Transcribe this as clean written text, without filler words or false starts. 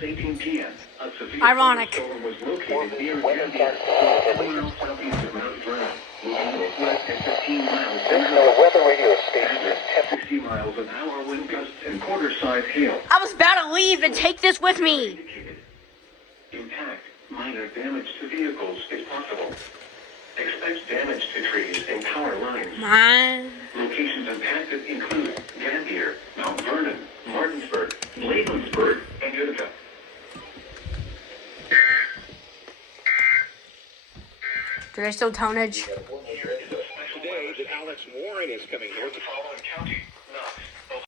6:18 p.m. A severe Ironic. thunderstorm was located near Gambia, 4 miles southeast of Mount Vernon, moving northwest at 15 miles an hour. weather radio station is 60 miles an hour wind gusts and quarter-size hail. I was about to leave and take this with me. Indicated. Impact, minor damage to vehicles is possible. Expect damage to trees and power lines. Mine. Locations impacted include Gambier, Mount Vernon, Martinsburg, Bladensburg, and Utica. Do they still tonnage? Today, that Alex Warren is coming here to